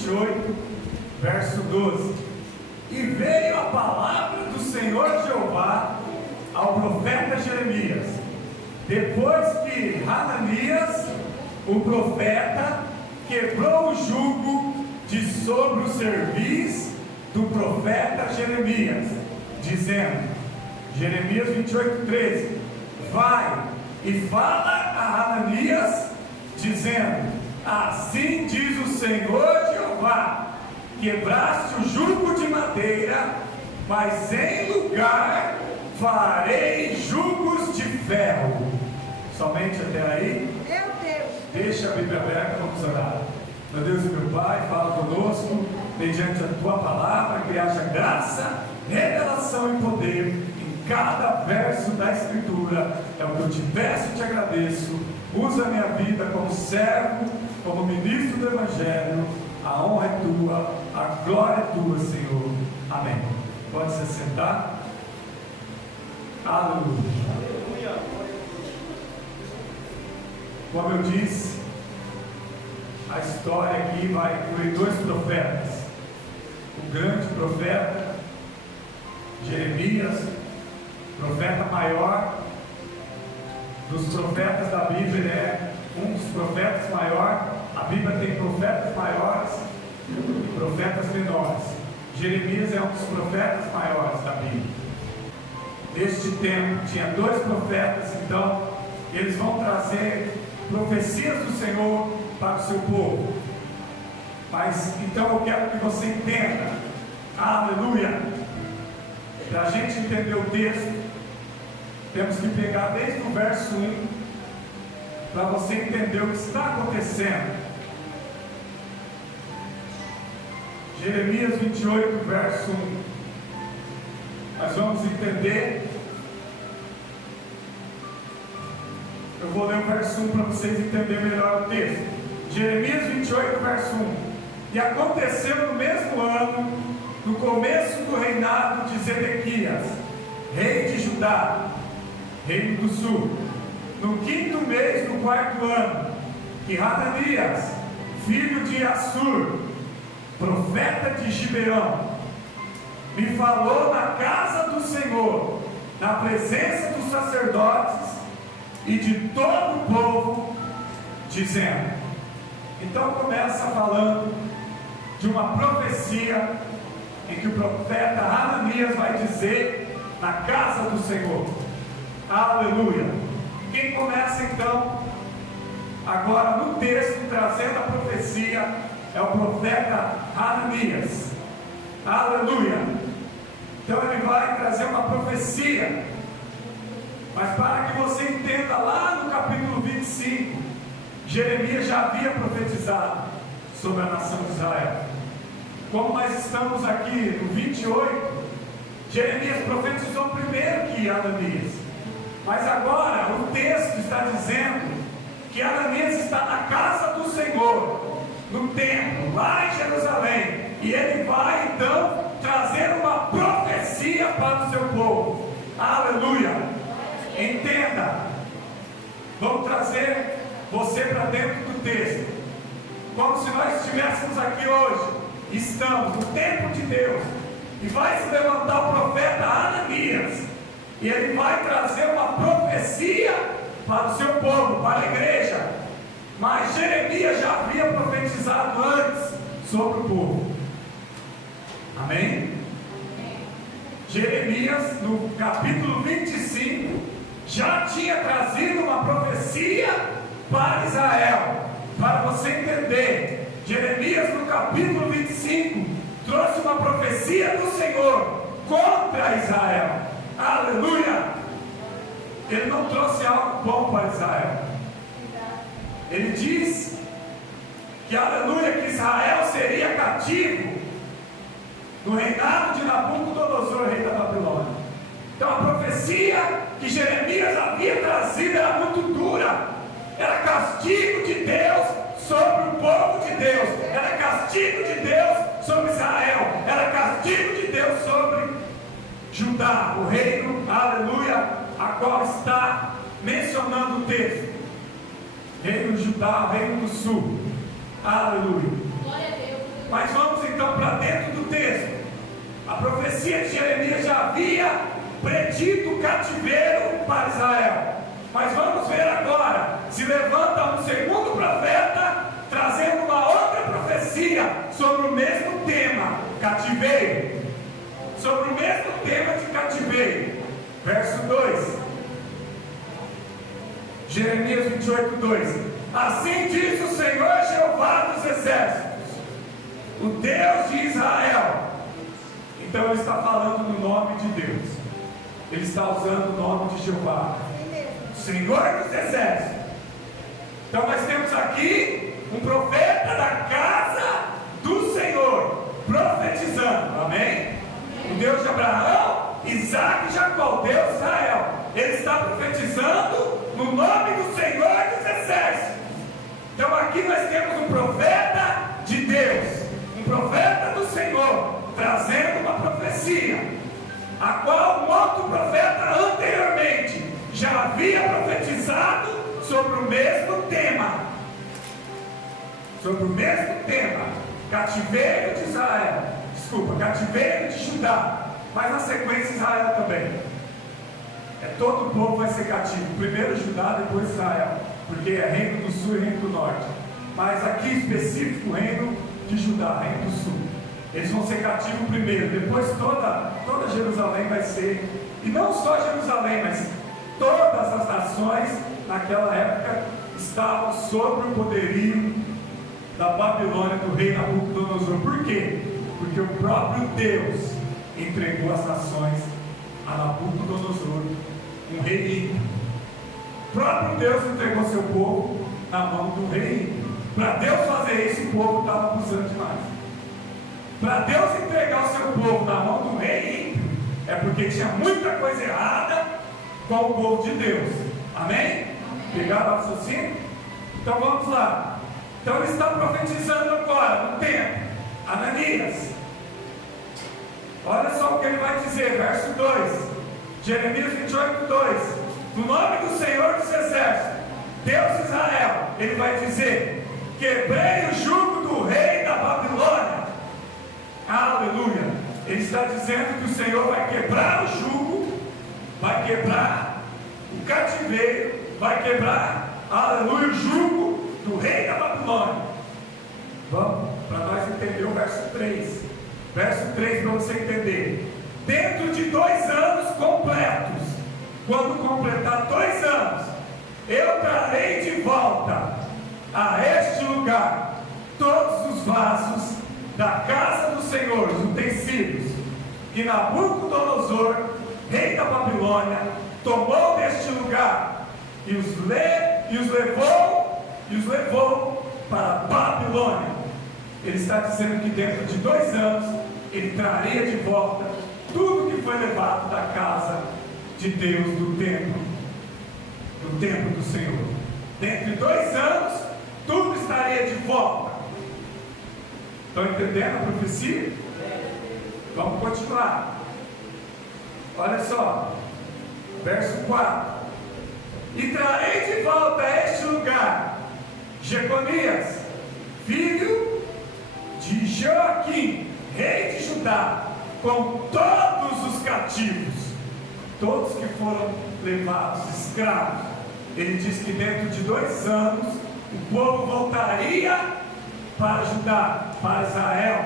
28, verso 12. E veio a palavra do Senhor Jeová ao profeta Jeremias, depois que Hananias, o profeta, quebrou o jugo de sobre o cerviz do profeta Jeremias, dizendo, Jeremias 28, 13: vai e fala a Hananias, dizendo, assim diz o Senhor Jeová, quebraste o jugo de madeira, mas em lugar farei jugos de ferro. Somente até aí? Meu Deus. Deixa a Bíblia aberta, vamos orar. Meu Deus e meu Pai, fala conosco, mediante a Tua palavra, que haja graça, revelação e poder em cada verso da Escritura. É o que eu te peço e te agradeço. Usa a minha vida como servo, como ministro do Evangelho. A honra é Tua, a glória é Tua, Senhor. Amém. Pode se sentar. Aleluia. Como eu disse, a história aqui vai incluir dois profetas. O grande profeta Jeremias, profeta maior dos profetas da Bíblia. Ele é um dos profetas maiores. A Bíblia tem profetas maiores e profetas menores. Jeremias é um dos profetas maiores da Bíblia. Neste tempo tinha dois profetas, então eles vão trazer profecias do Senhor para o seu povo. Mas então eu quero que você entenda, aleluia, para a gente entender o texto, temos que pegar desde o verso 1, para você entender o que está acontecendo. Jeremias 28, verso 1. Nós vamos entender. Eu vou ler o verso 1 para vocês entenderem melhor o texto. Jeremias 28, verso 1. E aconteceu no mesmo ano, no começo do reinado de Zedequias, rei de Judá, reino do sul, no quinto mês do quarto ano, que Hananias, filho de Assur, profeta de Gibeão, me falou na casa do Senhor, na presença dos sacerdotes e de todo o povo, dizendo. Então começa falando de uma profecia em que o profeta Hananias vai dizer na casa do Senhor. Aleluia. Quem começa então agora no texto trazendo a profecia é o profeta Hananias. Aleluia. Então ele vai trazer uma profecia, mas para que você entenda, lá no capítulo 25, Jeremias já havia profetizado sobre a nação de Israel. Como nós estamos aqui no 28, Jeremias profetizou primeiro que Hananias, mas agora o texto está dizendo que Hananias está na casa do Senhor, no templo, lá em Jerusalém, e ele vai então trazer uma profecia para o seu povo. Aleluia. Entenda, vamos trazer você para dentro do texto, como se nós estivéssemos aqui hoje. Estamos no templo de Deus, e vai se levantar o profeta Hananias, e ele vai trazer uma profecia para o seu povo, para a igreja. Mas Jeremias já havia profetizado antes sobre o povo. Amém? Jeremias, no capítulo 25, já tinha trazido uma profecia para Israel. Para você entender, Jeremias, no capítulo 25, trouxe uma profecia do Senhor contra Israel. Aleluia! Ele não trouxe algo bom para Israel. Ele diz que, aleluia, que Israel seria cativo no reinado de Nabucodonosor, rei da Babilônia. Então a profecia que Jeremias havia trazido era muito dura. Era castigo de Deus sobre o povo de Deus. Era castigo de Deus sobre Israel. Era castigo de Deus sobre Judá, o reino, aleluia, a qual está mencionando o texto. Reino de Judá, reino do sul. Aleluia. Glória a Deus. Mas vamos então para dentro do texto. A profecia de Jeremias já havia predito o cativeiro para Israel. Mas vamos ver agora, se levanta um segundo profeta, trazendo uma outra profecia sobre o mesmo tema, cativeiro. Sobre o mesmo tema de cativeiro. Verso 2. Jeremias 28, 2. Assim diz o Senhor Jeová dos exércitos, o Deus de Israel. Então ele está falando no nome de Deus. Ele está usando o nome de Jeová, Senhor dos exércitos. Então nós temos aqui um profeta da casa do Senhor, profetizando, amém? O Deus de Abraão, Isaac e Jacó, Deus de Israel. Ele está profetizando no nome do Senhor dos exércitos. Então aqui nós temos um profeta de Deus, um profeta do Senhor, trazendo uma profecia, a qual um outro profeta anteriormente já havia profetizado sobre o mesmo tema. Sobre o mesmo tema, cativeiro de Israel, cativeiro de Judá, mas na sequência Israel também. Todo o povo vai ser cativo, primeiro Judá, depois Israel, porque é reino do sul e reino do norte. Mas aqui específico, reino de Judá, reino do sul. Eles vão ser cativos primeiro, depois toda Jerusalém vai ser, e não só Jerusalém, mas todas as nações naquela época estavam sob o poderio da Babilônia, do rei Nabucodonosor. Por quê? Porque o próprio Deus entregou as nações a Nabucodonosor, um rei ímpio. O próprio Deus entregou seu povo na mão do rei ímpio. Para Deus fazer isso, o povo estava abusando demais. Para Deus entregar o seu povo na mão do rei ímpio, é porque tinha muita coisa errada com o povo de Deus. Amém? Pegaram o raciocínio? Então vamos lá. Então ele está profetizando agora, no tempo. Ananias, olha só o que ele vai dizer, verso 2, Jeremias 28, 2. No nome do Senhor dos exércitos, Deus de Israel, ele vai dizer: quebrei o jugo do rei da Babilônia. Aleluia. Ele está dizendo que o Senhor vai quebrar o jugo, vai quebrar o cativeiro, vai quebrar, aleluia, o jugo do rei da Babilônia. Vamos, para nós entender o verso 3. Verso 3 para você entender. Dentro de 2 anos completos, quando completar 2 anos, eu trarei de volta a este lugar todos os vasos da casa do Senhor, os utensílios, que Nabucodonosor, rei da Babilônia, tomou deste lugar e os levou para a Babilônia. Ele está dizendo que dentro de 2 anos ele traria de volta tudo que foi levado da casa de Deus, do templo do Senhor. Dentro de 2 anos tudo estaria de volta. Estão entendendo a profecia? Vamos continuar. Olha só, verso 4: e trarei de volta a este lugar Jeconias, filho de Joaquim, rei de Judá, com todos os cativos, todos que foram levados escravos. Ele diz que dentro de 2 anos o povo voltaria para Judá, para Israel.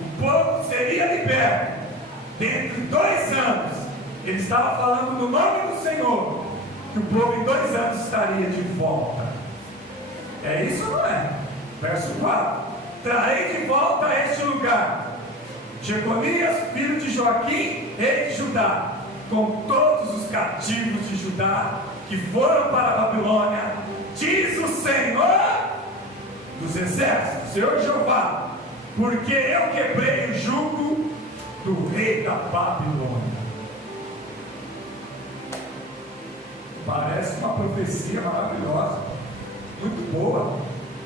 O povo seria liberto. Dentro de 2 anos, ele estava falando no nome do Senhor, que o povo em 2 anos estaria de volta. É isso ou não é? Verso 4: trarei de volta a este lugar Jeconias, filho de Joaquim, rei de Judá, com todos os cativos de Judá que foram para a Babilônia, diz o Senhor dos exércitos, Senhor Jeová, porque eu quebrei o jugo do rei da Babilônia. Parece uma profecia maravilhosa, muito boa.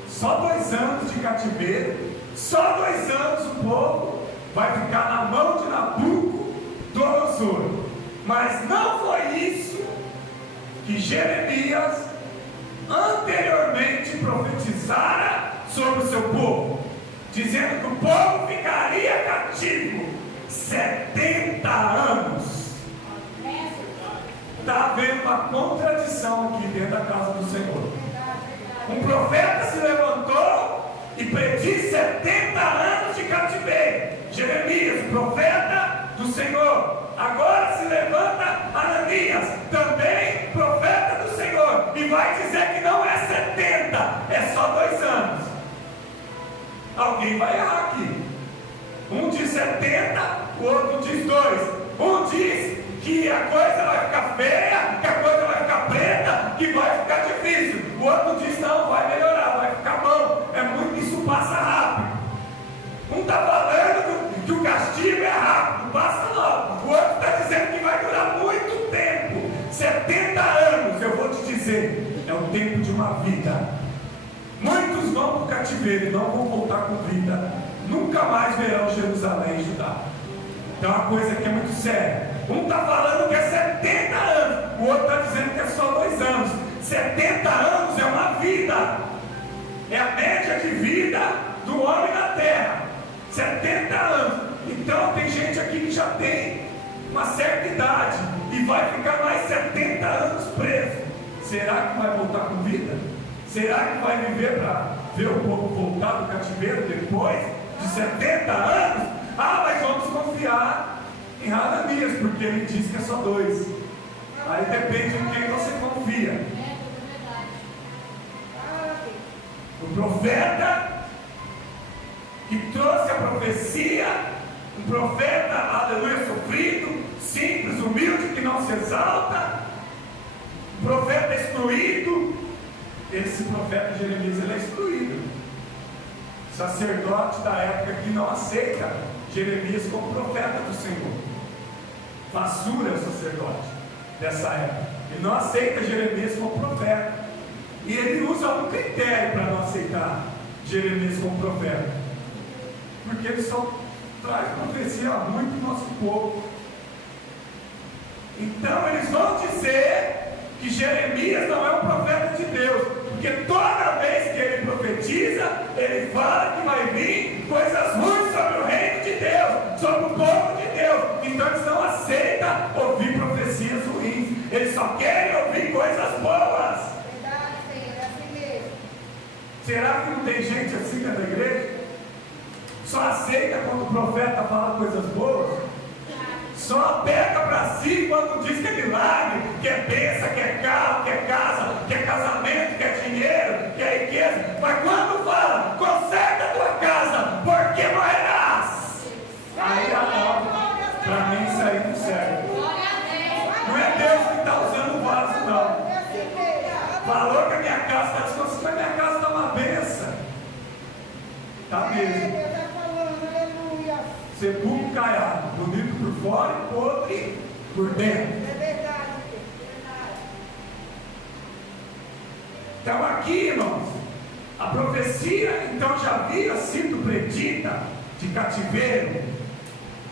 Só 2 anos de cativeiro, só 2 anos o povo vai ficar na mão de Nabucodonosor. Mas não foi isso que Jeremias anteriormente profetizara sobre o seu povo. dizendo que o povo ficaria cativo 70 anos. Está havendo uma contradição aqui dentro da casa do Senhor. Um profeta se levantou e prediz 70 anos de cativeiro. Jeremias, profeta do Senhor. Agora se levanta Ananias, também profeta do Senhor, e vai dizer que não é 70, é só 2 anos. Alguém vai errar aqui. Um diz 70, o outro diz 2. Um diz que a coisa vai ficar feia, que a coisa vai ficar preta, que vai ficar difícil. O outro diz não, vai melhorar, vai ficar bom. É muito, isso passa rápido. Um está falando que o castigo é rápido, passa logo. O outro está dizendo que vai durar muito tempo. 70 anos, eu vou te dizer, é o tempo de uma vida. Muitos vão para o cativeiro e não vão voltar com vida. Nunca mais verão Jerusalém e Judá. Então a coisa aqui é muito séria. Um está falando que é 70 anos, o outro está dizendo que é só 2 anos. 70 anos é uma vida. É a média de vida do homem na terra. 70 anos. Então tem gente aqui que já tem uma certa idade e vai ficar mais 70 anos preso. Será que vai voltar com vida? Será que vai viver para ver o povo voltar do cativeiro depois de 70 anos? Ah, mas vamos confiar em Ananias, porque ele diz que é só 2. Aí depende de quem você confia. O profeta que trouxe a profecia, um profeta, aleluia, sofrido, simples, humilde, que não se exalta, um profeta excluído. Esse profeta Jeremias, ele é excluído. Sacerdote da época que não aceita Jeremias como profeta do Senhor. Basura o sacerdote dessa época. Ele não aceita Jeremias como profeta. E ele usa um critério para não aceitar Jeremias como profeta. Porque ele só traz profecia ruim para o nosso povo. Então eles vão dizer que Jeremias não é um profeta de Deus, porque toda vez que ele profetiza, ele fala que vai vir coisas ruins sobre o reino de Deus, sobre o povo de Deus. Então eles não aceitam ouvir profecias ruins, eles só querem ouvir coisas boas. Verdade, Senhor, é assim mesmo. Será que não tem gente assim dentro da igreja? Só aceita quando o profeta fala coisas boas? Só pega para si quando diz que é milagre, que é bênção, que é carro, que é casa, que é casamento, que é dinheiro, que é riqueza. Mas quando fala, conserta a tua casa, porque morrerás. Aí para mim isso aí não serve. Não é Deus que está usando o vaso, não. Falou que a minha casa está desconstruída, mas minha casa está uma bênção. Está mesmo. Sepulcro caiado, bonito por fora e podre por dentro. É verdade, verdade. Então aqui, irmãos, a profecia então já havia sido predita de cativeiro.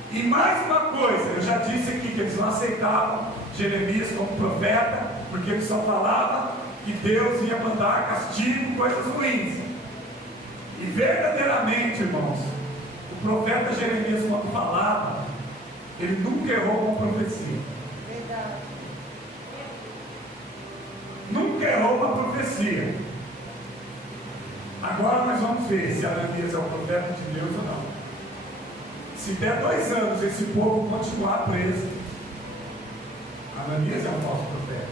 E mais uma coisa, eu já disse aqui que eles não aceitavam Jeremias como profeta, porque ele só falava que Deus ia mandar castigo, coisas ruins. E verdadeiramente, irmãos, o profeta Jeremias, quando falava, ele nunca errou uma profecia. Verdade. Nunca errou uma profecia. Agora nós vamos ver se Ananias é o profeta de Deus ou não. Se der 2 anos esse povo continuar preso, Ananias é um falso profeta.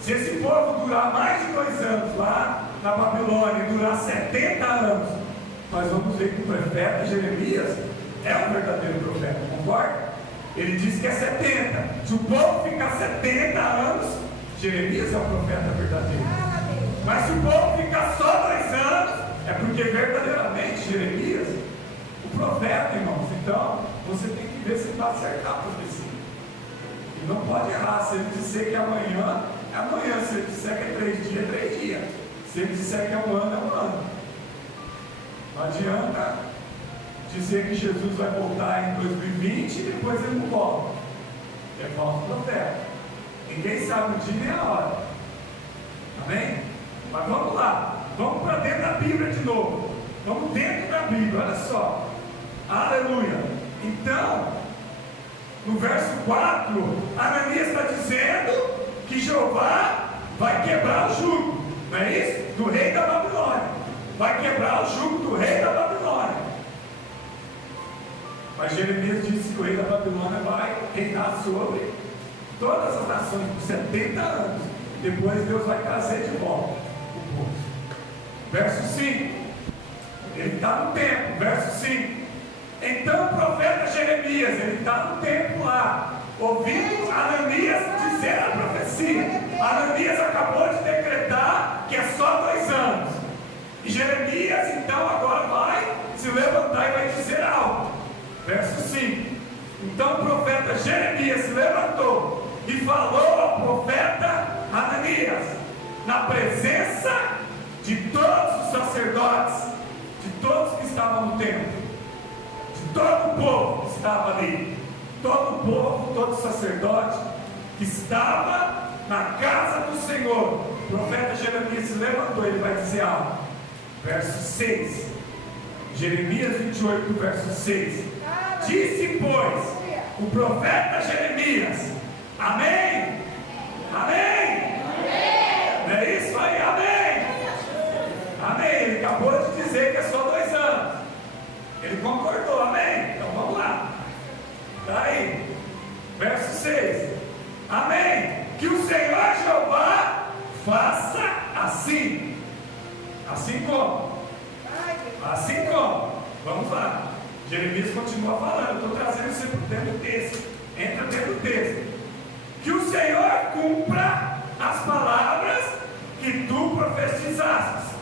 Se esse povo durar mais de 2 anos lá na Babilônia e durar 70 anos, nós vamos ver que o profeta Jeremias é um verdadeiro profeta, concorda? Ele diz que é 70. Se o povo ficar 70 anos, Jeremias é um profeta verdadeiro. Mas se o povo ficar só 2 anos, é porque verdadeiramente Jeremias, o profeta, irmãos. Então, você tem que ver se vai acertar a profecia. E não pode errar. Se ele disser que amanhã, é amanhã. Se ele disser que é 3 dias, é 3 dias. Se ele disser que é 1 ano, é 1 ano. Não adianta dizer que Jesus vai voltar em 2020 e depois ele não volta. É falso profeta. Ninguém sabe o dia nem a hora. Amém? Mas vamos lá. Vamos para dentro da Bíblia de novo. Vamos dentro da Bíblia, olha só. Aleluia. Então, no verso 4, Ananias está dizendo que Jeová vai quebrar o jugo, não é isso? Do rei da Babilônia. Vai quebrar o jugo do rei da Babilônia. Mas Jeremias disse que o rei da Babilônia vai reinar sobre todas as nações por 70 anos. Depois Deus vai trazer de volta o povo. Verso 5. Ele está no templo. Verso 5. Então o profeta Jeremias, ele está no templo lá, ouvindo Ananias dizer a profecia. Ananias acabou de decretar que é só 2 anos. E Jeremias então agora vai se levantar e vai dizer algo. Verso 5. Então o profeta Jeremias se levantou e falou ao profeta Ananias, na presença de todos os sacerdotes, de todos que estavam no templo, de todo o povo que estava ali, todo o povo, todo sacerdote que estava na casa do Senhor. O profeta Jeremias se levantou, ele vai dizer algo. Verso 6, Jeremias 28, verso 6. Disse, pois, o profeta Jeremias: amém, amém, não é isso aí, amém, amém. Ele acabou de dizer que é só 2 anos, ele concordou, amém. Então vamos lá, está aí, verso 6, amém. Que o Senhor Jeová faça assim. Assim como? Assim como? Vamos lá. Jeremias continua falando, estou trazendo você para dentro do texto. Entra dentro do texto. Que o Senhor cumpra as palavras que tu profetizastes.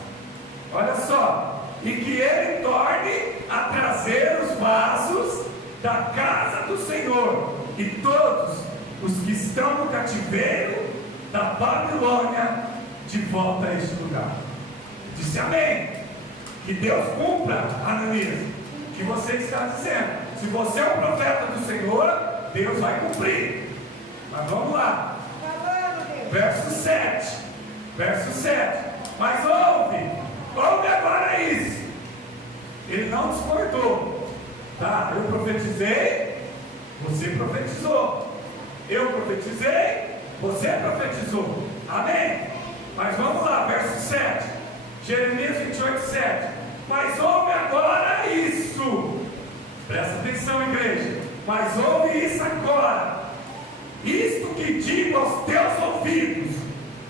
Olha só. E que Ele torne a trazer os vasos da casa do Senhor. E todos os que estão no cativeiro da Babilônia de volta a este lugar. Disse amém. Que Deus cumpra, Ananias, o que você está dizendo. Se você é um profeta do Senhor, Deus vai cumprir. Mas vamos lá. Verso 7. Verso 7. Mas ouve agora isso. Ele não discordou. Tá, eu profetizei, você profetizou. Eu profetizei, você profetizou. Amém? Mas vamos lá, verso 7. Jeremias 28, 7. Mas ouve agora isso. Presta atenção, igreja. Mas ouve isso agora. Isto que digo aos teus ouvidos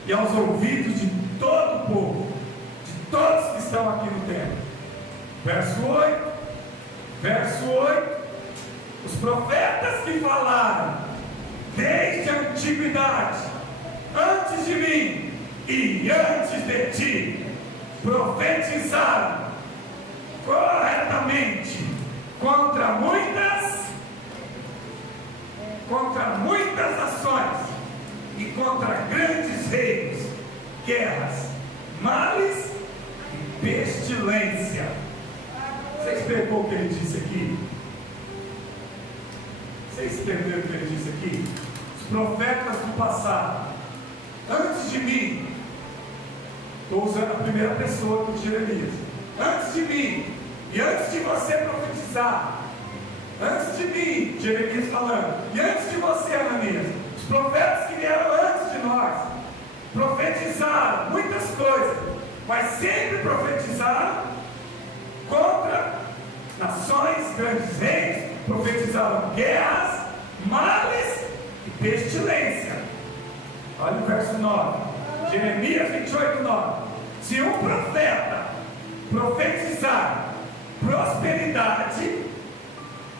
e aos ouvidos de todo o povo, de todos que estão aqui no templo. Verso 8. Verso 8. Os profetas que falaram desde a antiguidade, antes de mim e antes de ti, profetizaram corretamente contra muitas nações e contra grandes reinos, guerras, males e pestilência. Vocês pegou o que ele disse aqui? Vocês entenderam o que ele disse aqui? Os profetas do passado, antes de mim, estou usando a primeira pessoa do Jeremias, antes de mim e antes de você profetizar, antes de mim, Jeremias falando, e antes de você, Ananias, os profetas que vieram antes de nós profetizaram muitas coisas, mas sempre profetizaram contra nações, grandes reis, profetizaram guerras, males e pestilência. Olha o verso 9, Jeremias 28, 9. Se um profeta profetizar prosperidade,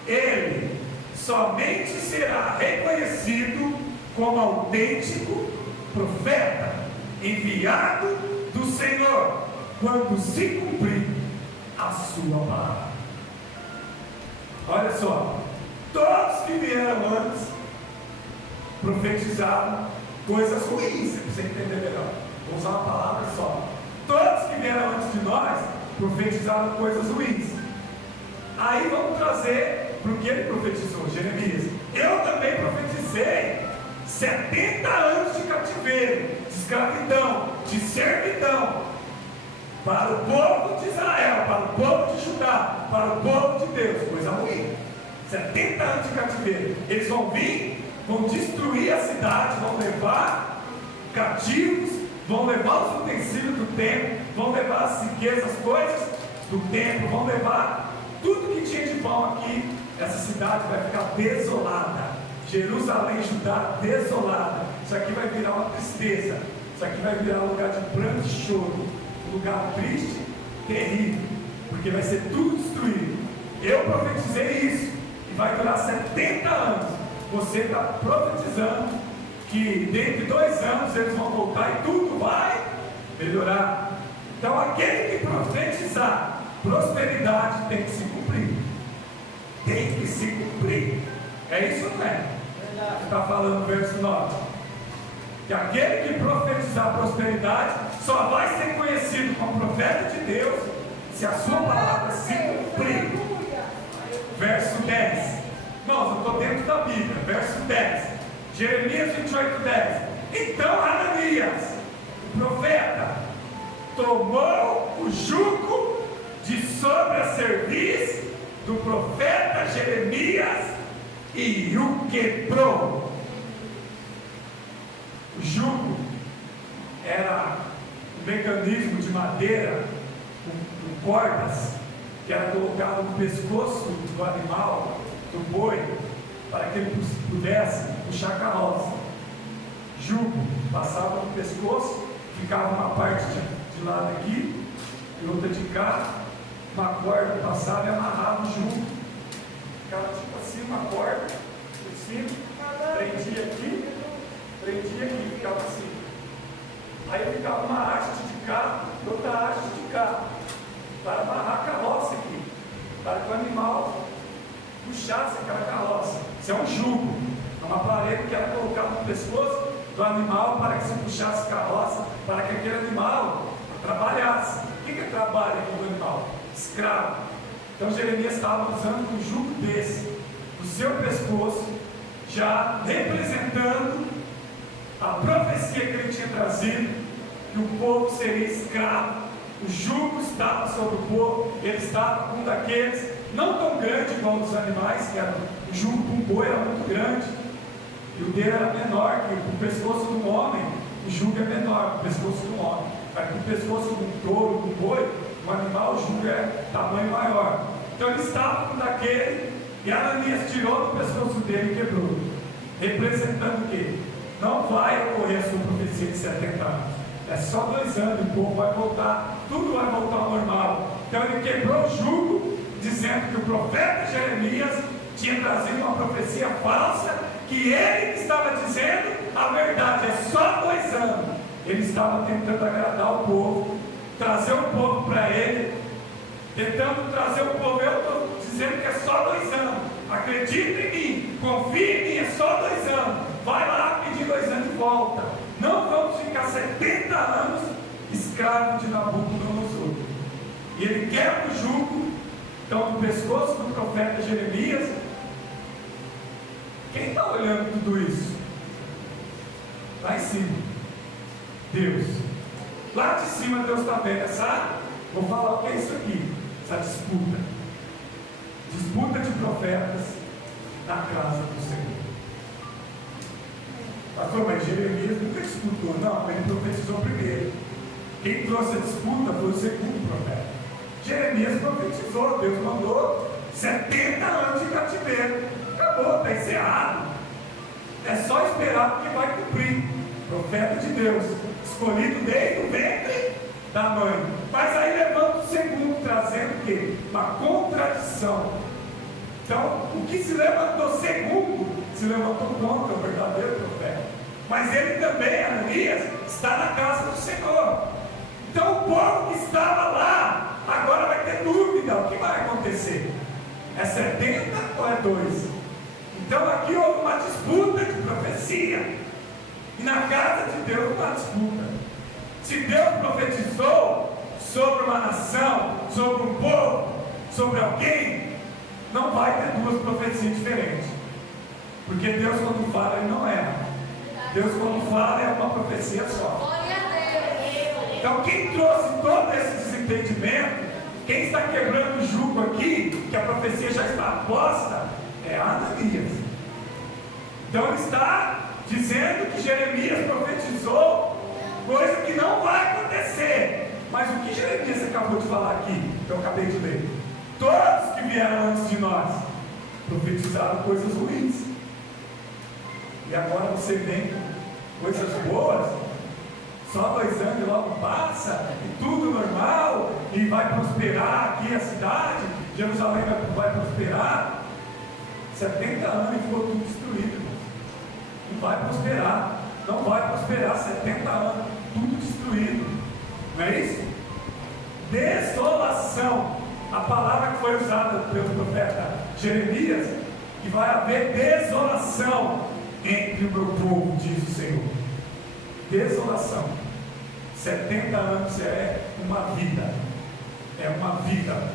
ele somente será reconhecido como autêntico profeta, enviado do Senhor, quando se cumprir a sua palavra. Olha só, todos que vieram antes profetizaram coisas ruins, para você entender melhor. Vou usar uma palavra só. Todos que vieram antes de nós profetizaram coisas ruins. Aí vamos trazer para o que ele profetizou, Jeremias. Eu também profetizei 70 anos de cativeiro, de escravidão, de servidão. para o povo de Israel, para o povo de Judá, para o povo de Deus, coisa ruim. 70 anos de cativeiro. Eles vão vir, vão destruir a cidade, vão levar cativos, vão levar os utensílios do templo, vão levar as riquezas, as coisas do templo, vão levar tudo que tinha de bom aqui. Essa cidade vai ficar desolada. Jerusalém, Judá, desolada. Isso aqui vai virar uma tristeza. Isso aqui vai virar um lugar de pranto e choro. Um lugar triste, terrível. Porque vai ser tudo destruído. Eu profetizei isso. E vai durar 70 anos. Você está profetizando que dentro de 2 anos eles vão voltar e tudo vai melhorar. Então aquele que profetizar prosperidade tem que se cumprir. Tem que se cumprir. É isso ou não é? Está falando no verso 9. Que aquele que profetizar prosperidade só vai ser conhecido como profeta de Deus se a sua palavra se cumprir. Verso 10. Não, eu estou dentro da Bíblia. Verso 10. Jeremias 28:10. Então Ananias, o profeta, tomou o jugo de sobre a cerviz do profeta Jeremias e o quebrou. O jugo era um mecanismo de madeira com cordas que era colocado no pescoço do animal, do boi, para que ele pudesse puxar a carroça. Jugo passava no pescoço, ficava uma parte de lado aqui e outra de cá. Uma corda passava e amarrava o jugo. Ficava tipo assim, uma corda por cima, prendia aqui, ficava assim. Aí ficava uma haste de cá e outra haste de cá, para amarrar a carroça aqui, para que o animal puxasse aquela carroça. Isso é um jugo, é uma parede que era colocada no pescoço do animal para que se puxasse a carroça, para que aquele animal trabalhasse. O que é trabalho aqui do animal? Escravo. Então Jeremias estava usando um jugo desse no seu pescoço, já representando a profecia que ele tinha trazido, que o povo seria escravo. O jugo estava sobre o povo, ele estava com um daqueles, não tão grande igual dos animais, que era o jugo de um boi era muito grande, e o dele era menor, que o pescoço de um homem, o jugo é menor que o pescoço de um homem, mas o pescoço de um touro, de um boi, um animal, o jugo é tamanho maior. Então ele estava com um daquele, e Ananias tirou do pescoço dele e quebrou, representando o quê? Não vai ocorrer a sua profecia de 70 anos. É só 2 anos, o povo vai voltar, tudo vai voltar ao normal. Então ele quebrou o jugo, dizendo que o profeta Jeremias tinha trazido uma profecia falsa, que ele estava dizendo a verdade, é só 2 anos. Ele estava tentando agradar o povo, trazer o povo para ele, tentando trazer o povo. Eu estou dizendo que é só 2 anos, acredita em mim, confia em mim, é só 2 anos, vai lá pedir 2 anos de volta. Não vamos ficar 70 anos escravos de Nabucodonosor. E ele quebra o jugo, então, do pescoço do profeta Jeremias. Quem está olhando tudo isso? Lá em cima, Deus. Lá de cima Deus está vendo essa. Vou falar o que é isso aqui, essa disputa. Disputa de profetas na casa do Senhor. Pastor, mas Jeremias nunca disputou. Não, ele profetizou primeiro. Quem trouxe a disputa foi o segundo profeta. Jeremias profetizou, Deus mandou 70 anos de cativeiro. Acabou, está encerrado. É só esperar porque vai cumprir. Profeta de Deus, escolhido desde o ventre da mãe. Mas aí levanta o segundo, trazendo o quê? Uma contradição. Então, o que se levantou segundo, se levantou contra o verdadeiro profeta. Mas ele também, Ananias, está na casa do Senhor. Então o povo que estava lá, agora vai ter dúvida, o que vai acontecer? É 70 ou é 2? Então aqui houve uma disputa de profecia. E na casa de Deus uma disputa. Se Deus profetizou sobre uma nação, sobre um povo, sobre alguém, não vai ter 2 profecias diferentes. Porque Deus quando fala, Ele não erra. Deus quando fala é uma profecia só. Então quem trouxe todo esse desentendimento, quem está quebrando o jugo aqui, que a profecia já está posta, é Ananias. Então ele está dizendo que Jeremias profetizou coisa que não vai acontecer. Mas o que Jeremias acabou de falar aqui, que eu acabei de ler? Todos que vieram antes de nós profetizaram coisas ruins. E agora você vem com coisas boas, só 2 anos e logo passa, e tudo normal, e vai prosperar aqui a cidade, Jerusalém vai prosperar. 70 anos e ficou tudo destruído, irmãos. Não vai prosperar, não vai prosperar. 70 anos, tudo destruído. Não é isso? Desolação. A palavra que foi usada pelo profeta Jeremias, que vai haver desolação entre o meu povo, diz o Senhor. Desolação. 70 anos é uma vida. É uma vida.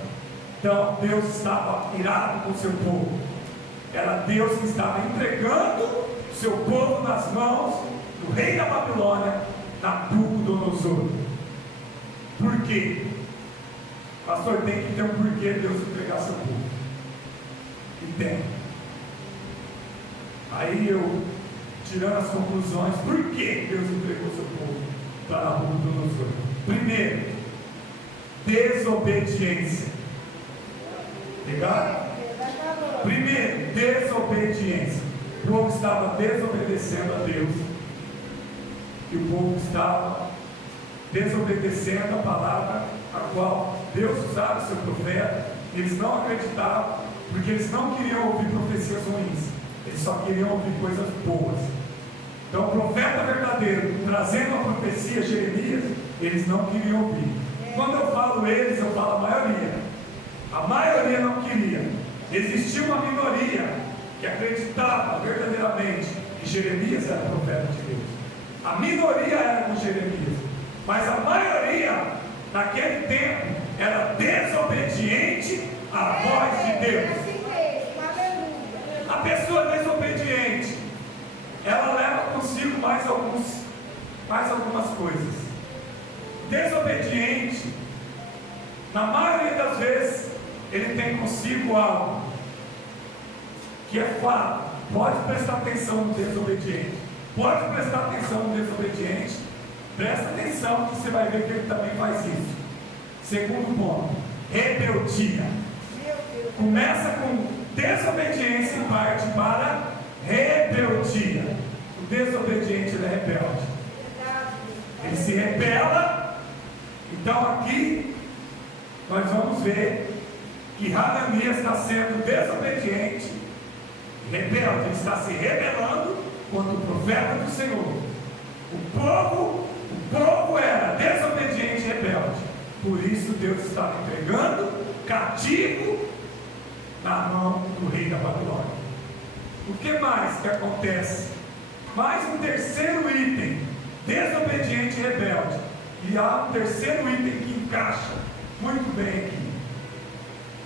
Então Deus estava irado com o seu povo. Era Deus que estava entregando o seu povo nas mãos do rei da Babilônia, Nabucodonosor. Por quê? Pastor, tem que ter um porquê Deus entregar seu povo. E tem. Aí eu, tirando as conclusões, por que Deus entregou seu povo para Nabucodonosor? Primeiro, desobediência. Legal? Primeiro, desobediência. O povo estava desobedecendo a Deus. E o povo estava desobedecendo a palavra a qual Deus usava o seu profeta. Eles não acreditavam, porque eles não queriam ouvir profecias ruins. Eles só queriam ouvir coisas boas. Então o profeta verdadeiro, trazendo a profecia Jeremias, eles não queriam ouvir. Quando eu falo eles, eu falo a maioria. A maioria não queria. Existia uma minoria que acreditava verdadeiramente que Jeremias era profeta de Deus. A minoria era com Jeremias, mas a maioria naquele tempo era desobediente à voz de Deus. A pessoa desobediente, ela leva consigo mais algumas coisas. Desobediente, na maioria das vezes, ele tem consigo algo que é fato. Pode prestar atenção no desobediente. Pode prestar atenção no desobediente. Presta atenção que você vai ver que ele também faz isso. Segundo ponto, rebeldia. Começa com desobediência e parte para rebeldia. O desobediente, ele é rebelde. Ele se rebela. Então aqui nós vamos ver que Hananias está sendo desobediente, rebelde. Ele está se rebelando contra o profeta do Senhor. O povo era desobediente e rebelde. Por isso Deus estava entregando cativo na mão do rei da Babilônia. O que mais que acontece? Mais um terceiro item: desobediente e rebelde. E há um terceiro item que encaixa muito bem aqui.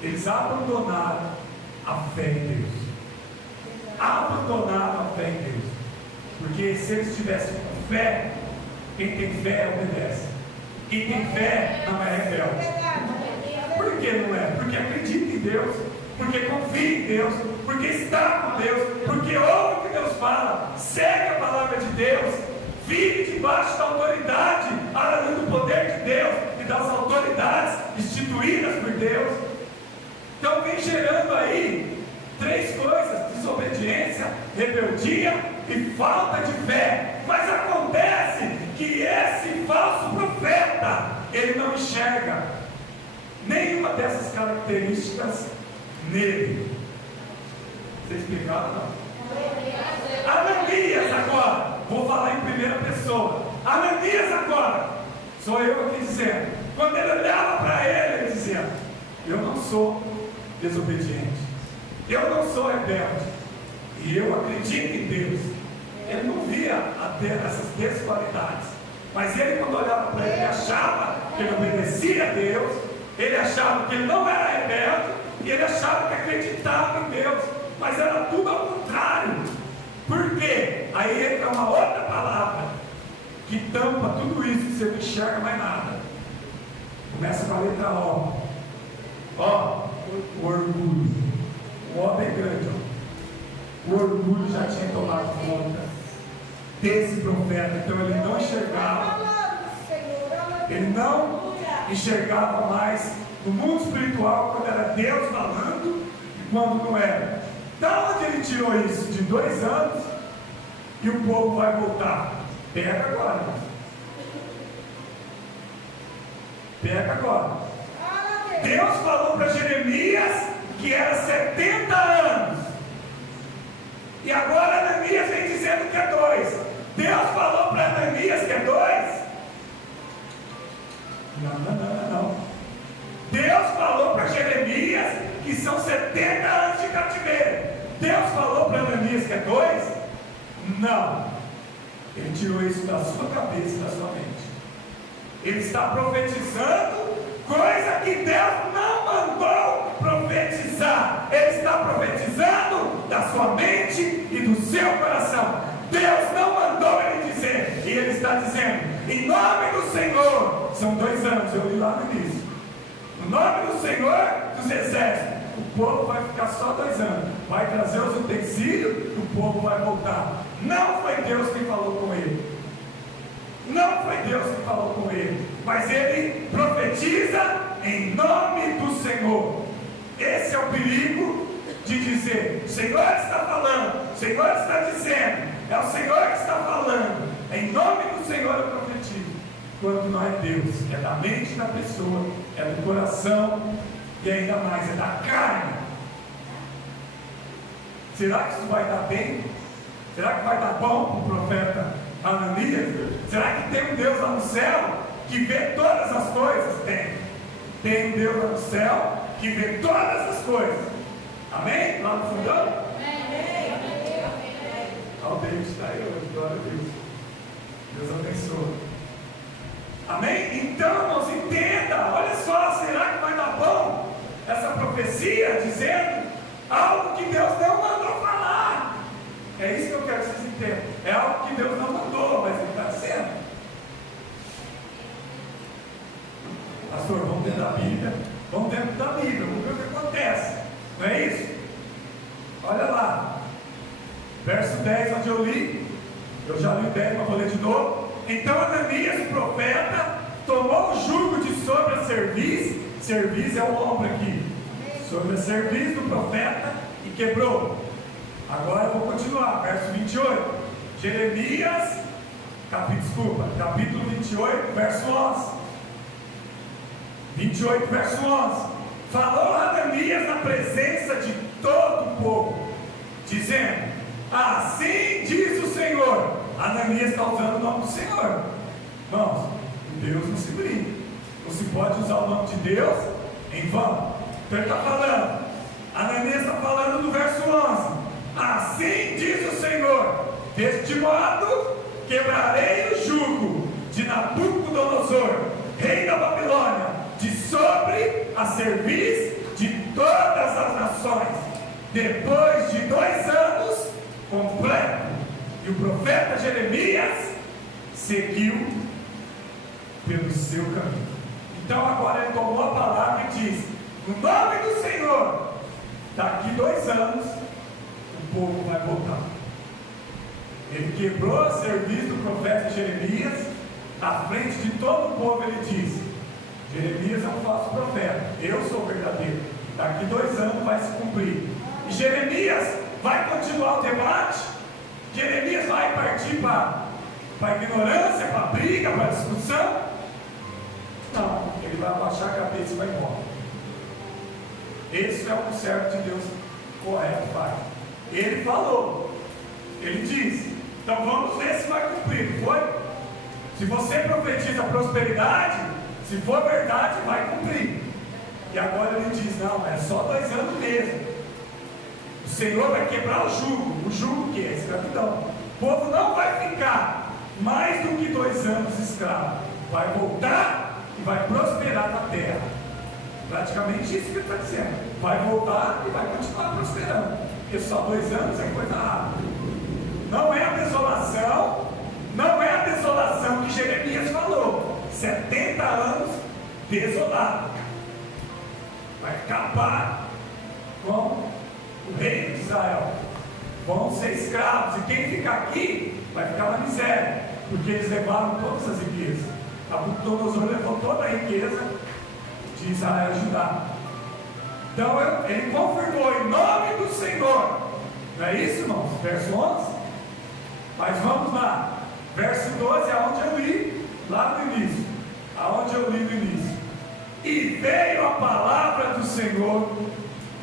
Eles abandonaram a fé em Deus. Abandonaram a fé em Deus. Porque se eles tivessem fé, quem tem fé obedece. Quem tem fé não é rebelde. Por que não é? Porque acredita em Deus, porque confia em Deus, porque está com Deus, porque ouve o que Deus fala, segue a palavra de Deus, vive debaixo da autoridade, do poder de Deus e das autoridades instituídas por Deus. Então vem gerando aí 3 coisas: desobediência, rebeldia e falta de fé. Mas acontece que esse falso profeta, ele não enxerga nenhuma dessas características nele. Vocês pegaram, não? Ananias agora, vou falar em primeira pessoa. Ananias agora, sou eu aqui dizendo. Quando ele olhava para ele dizia: eu não sou desobediente, eu não sou rebelde, e eu acredito em Deus. Ele não via essas desqualidades, mas ele, quando olhava para ele, achava que ele obedecia a Deus, ele achava que ele não era rebelde, e ele achava que acreditava em Deus, mas era tudo ao contrário. Por quê? Aí entra uma outra palavra que tampa tudo isso que você não enxerga mais nada. Começa com a letra O. Ó, o orgulho. O O bem grande, ó. O orgulho já tinha tomado conta desse profeta, então ele não enxergava. Ele não enxergava mais no mundo espiritual quando era Deus falando e quando não era. Da onde ele tirou isso? De 2 anos e o povo vai voltar. Pega agora. Pega agora. Deus falou para Jeremias que era 70 anos. E agora Ananias vem dizendo que é 2. Deus falou para Ananias que é 2? Não. Deus falou para Jeremias que são 70 anos de cativeiro. Deus falou para Ananias que é 2? Não. Ele tirou isso da sua cabeça e da sua mente. Ele está profetizando coisa que Deus não mandou profetizar. Ele está profetizando da sua mente e do seu coração. Deus não mandou ele dizer. E ele está dizendo, em nome do Senhor. São 2 anos, eu li lá no início. No nome do Senhor dos exércitos. O povo vai ficar só 2 anos. Vai trazer os utensílios, o povo vai voltar. Não foi Deus quem falou com ele. Não foi Deus que falou com ele. Mas ele profetiza em nome do Senhor. Esse é o perigo de dizer, o Senhor está falando, o Senhor está dizendo, é o Senhor que está falando. Em nome do Senhor eu profetizo. Quando não é Deus, é da mente da pessoa, é do coração e ainda mais é da carne. Será que isso vai dar bem? Será que vai dar bom para o profeta Ananias? Será que tem um Deus lá no céu que vê todas as coisas? Tem um Deus lá no céu que vê todas as coisas. Amém? Lá no fundão? Amém. Ó, Deus está aí hoje, glória a Deus. Deus abençoe. Amém? Então, irmãos, entenda. Olha só, será que vai dar bom essa profecia dizendo algo que Deus não mandou falar? É isso que eu quero que vocês entendam. É algo que Deus não mandou, mas Ele está dizendo. Pastor, vamos dentro da Bíblia. Vamos dentro da Bíblia, vamos ver o que acontece. Não é isso? Olha lá. Verso 10, onde eu li. Eu já li o 10, mas vou ler de novo. Então Ananias, o profeta, tomou o jugo de sobre a cerviz. Cerviz é o ombro aqui. Sobre a cerviz do profeta e quebrou. Agora eu vou continuar, verso 28. Jeremias, capítulo 28, verso 11. 28, verso 11. Falou Ananias na presença de todo o povo, dizendo: assim diz o Senhor. Ananias está usando o nome do Senhor. Irmãos, Deus não se brinca. Não se pode usar o nome de Deus em vão. Então ele está falando. Ananias está falando no verso 11. Assim diz o Senhor: deste modo quebrarei o jugo de Nabucodonosor, rei da Babilônia, de sobre a cerviz de todas as nações, depois de 2 anos completo. E o profeta Jeremias seguiu pelo seu caminho. Então agora ele tomou a palavra e diz: no nome do Senhor, daqui 2 anos o povo vai voltar. Ele quebrou a cerviz do profeta Jeremias na frente de todo o povo. Ele disse: Jeremias é um falso profeta, eu sou verdadeiro. Daqui 2 anos vai se cumprir. E Jeremias vai continuar o debate. Jeremias vai partir para a ignorância, para a briga, para a discussão. Não, ele vai abaixar a cabeça e vai embora. Esse é o que o servo de Deus correto faz. Ele falou, ele disse. Então vamos ver se vai cumprir, não foi? Se você profetiza prosperidade, se for verdade, vai cumprir. E agora ele diz: não, é só 2 anos mesmo. O Senhor vai quebrar o jugo que é a escravidão. O povo não vai ficar mais do que 2 anos escravo. Vai voltar e vai prosperar na terra. Praticamente isso que ele está dizendo. Vai voltar e vai continuar prosperando. Porque só 2 anos é coisa rápida. Não é a desolação, não é a desolação 70 anos desolado. Vai acabar com o reino de Israel. Vão ser escravos. E quem fica aqui vai ficar na miséria, porque eles levaram todas as riquezas. Nabucodonosor levou toda a riqueza de Israel e Judá. Então ele confirmou em nome do Senhor. Não é isso, irmãos? Verso 11. Mas vamos lá. Verso 12, aonde eu li lá no início. Aonde eu li no início. E veio a palavra do Senhor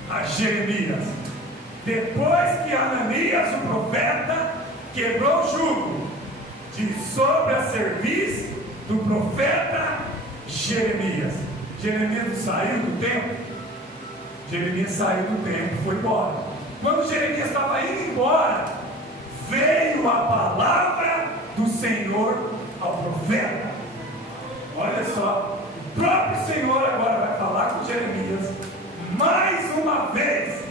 a Jeremias, depois que Ananias, o profeta, quebrou o jugo de sobre a cerviz do profeta Jeremias. Jeremias não saiu do templo? Jeremias saiu do templo, foi embora. Quando Jeremias estava indo embora, veio a palavra do Senhor ao profeta. Olha só, o próprio Senhor agora vai falar com Jeremias. Mais uma vez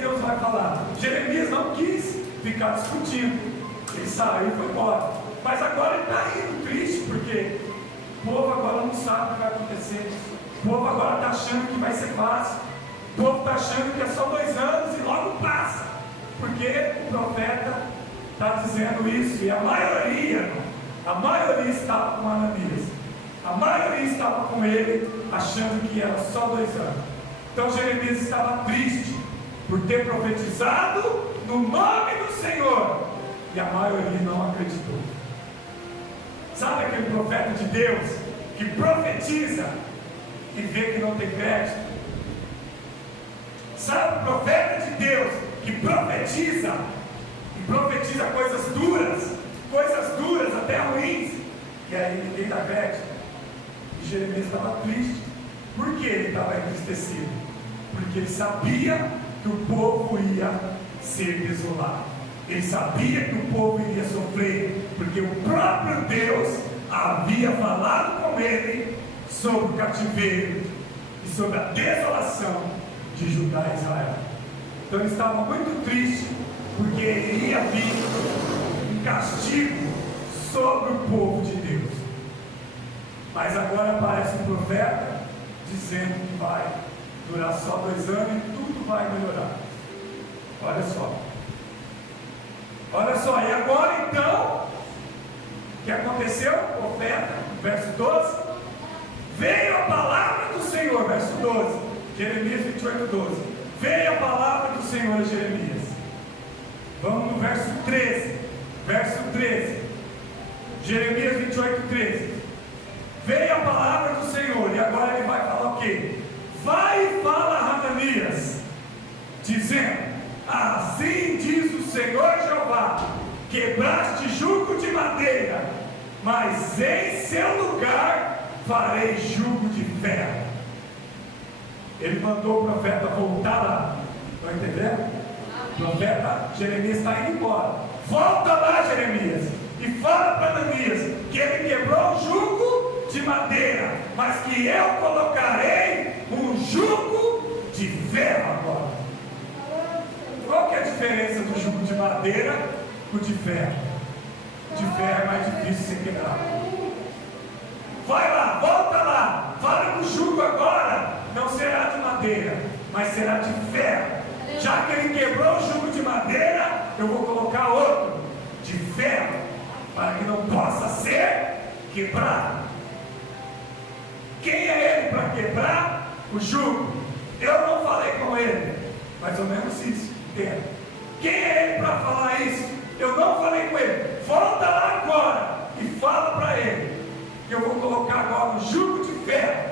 Deus vai falar. Jeremias não quis ficar discutindo, ele saiu e foi embora. Mas agora ele está indo triste, porque o povo agora não sabe o que vai acontecer. O povo agora está achando que vai ser fácil. O povo está achando que é só 2 anos e logo passa, porque o profeta está dizendo isso. E a maioria estava com Ananias. A maioria estava com ele, achando que era só 2 anos. Então Jeremias estava triste por ter profetizado no nome do Senhor, e a maioria não acreditou. Sabe aquele profeta de Deus que profetiza e vê que não tem crédito? Sabe o profeta de Deus que profetiza e profetiza coisas duras, até ruins, e aí ninguém dá crédito? E Jeremias estava triste. Por que ele estava entristecido? Porque ele sabia que o povo ia ser desolado. Ele sabia que o povo iria sofrer, porque o próprio Deus havia falado com ele sobre o cativeiro e sobre a desolação de Judá e Israel. Então ele estava muito triste, porque iria vir um castigo sobre o povo de Deus. Mas agora aparece um profeta dizendo que vai durar só 2 anos e tudo vai melhorar. Olha só, e agora então, o que aconteceu? O profeta, verso 12, veio a palavra do Senhor, verso 12, Jeremias 28, 12, veio a palavra do Senhor a Jeremias. Vamos no verso 13, Jeremias 28, 13, veio a palavra do Senhor, e agora ele vai falar o quê? Vai e fala a Ananias, dizendo: assim diz o Senhor Jeová, quebraste jugo de madeira, mas em seu lugar farei jugo de ferro. Ele mandou o profeta voltar lá. Estão entendendo? O profeta Jeremias está indo embora. Volta lá, Jeremias, e fala para Ananias que ele quebrou o jugo de madeira, mas que eu colocarei um jugo de ferro agora. Qual que é a diferença do jugo de madeira para o de ferro? O de ferro é mais difícil de ser quebrado. Vai lá, volta lá, fala que o jugo agora não será de madeira, mas será de ferro. Já que ele quebrou o jugo de madeira, eu vou colocar outro de ferro, para que não possa ser quebrado. Quem é ele para quebrar o jugo? Eu não falei com ele. Mais ou menos isso, entenda. Quem é ele para falar isso? Eu não falei com ele. Volta lá agora e fala para ele que eu vou colocar agora um jugo de ferro.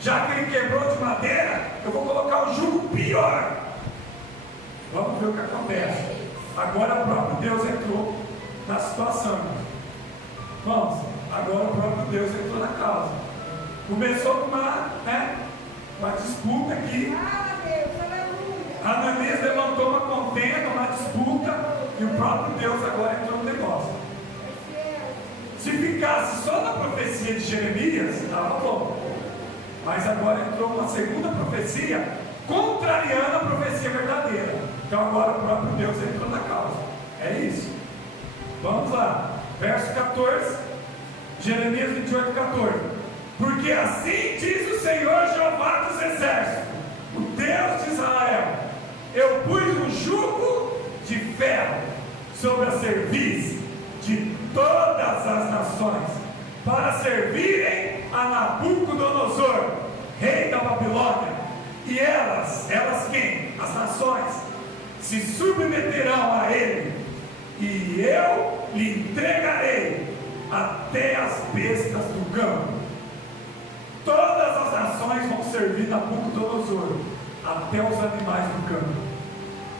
Já que ele quebrou de madeira, eu vou colocar um jugo pior. Vamos ver o que acontece. Agora o próprio Deus entrou na situação. Vamos, agora o próprio Deus entrou na causa. Começou com uma disputa aqui. Ananias levantou uma contenda, uma disputa, e o próprio Deus agora entrou no negócio. Se ficasse só na profecia de Jeremias, estava bom. Mas agora entrou uma segunda profecia, contrariando a profecia verdadeira. Então agora o próprio Deus entrou na causa. É isso. Vamos lá. Verso 14 Jeremias 28:14. Porque assim diz o Senhor Jeová dos Exércitos, o Deus de Israel: eu pus um jugo de ferro sobre a cerviz de todas as nações, para servirem a Nabucodonosor, rei da Babilônia. E elas quem? As nações se submeterão a ele, e eu lhe entregarei até as bestas do campo. Todas as nações vão servir Nabucodonosor, até os animais do campo.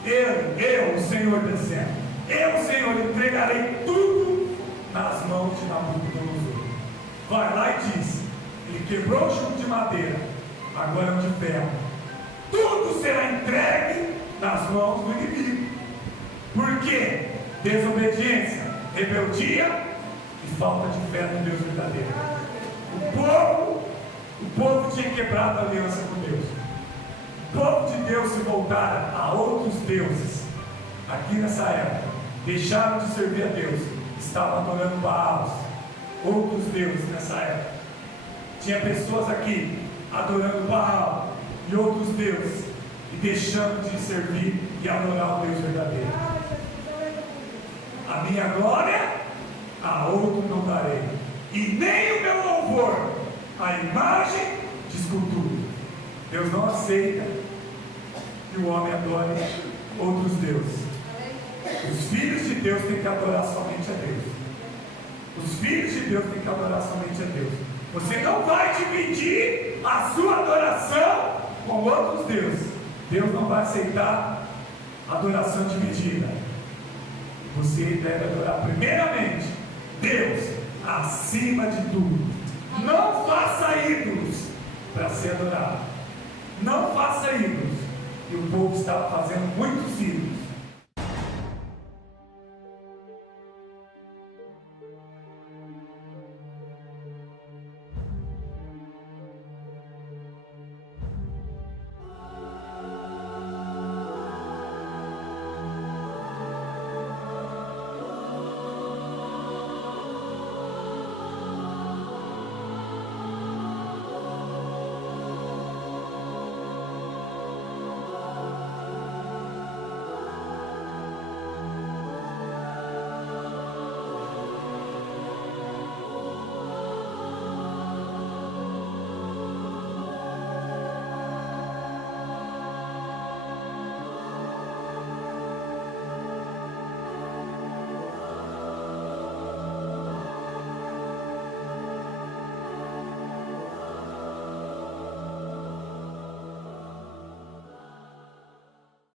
Eu, o Senhor do Exército, eu, o Senhor, entregarei tudo nas mãos de Nabucodonosor. Vai lá e diz: ele quebrou o jugo de madeira, agora é um de ferro. Tudo será entregue nas mãos do inimigo. Por quê? Desobediência, rebeldia e falta de fé no Deus verdadeiro. O povo tinha quebrado a aliança com Deus. O povo de Deus se voltara a outros deuses. Aqui nessa época, deixaram de servir a Deus, estavam adorando Baals, outros deuses nessa época. Tinha pessoas aqui adorando Baal e outros deuses, e deixando de servir e adorar o Deus verdadeiro. A minha glória a outro não darei, e nem o meu louvor a imagem de escultura. Deus não aceita que o homem adore outros deuses. Os filhos de Deus têm que adorar somente a Deus. Os filhos de Deus têm que adorar somente a Deus. Você não vai dividir a sua adoração com outros deuses. Deus não vai aceitar adoração dividida. Você deve adorar primeiramente Deus acima de tudo. Não faça ídolos para ser adorado. Não faça ídolos. E o povo estava fazendo muitos ídolos.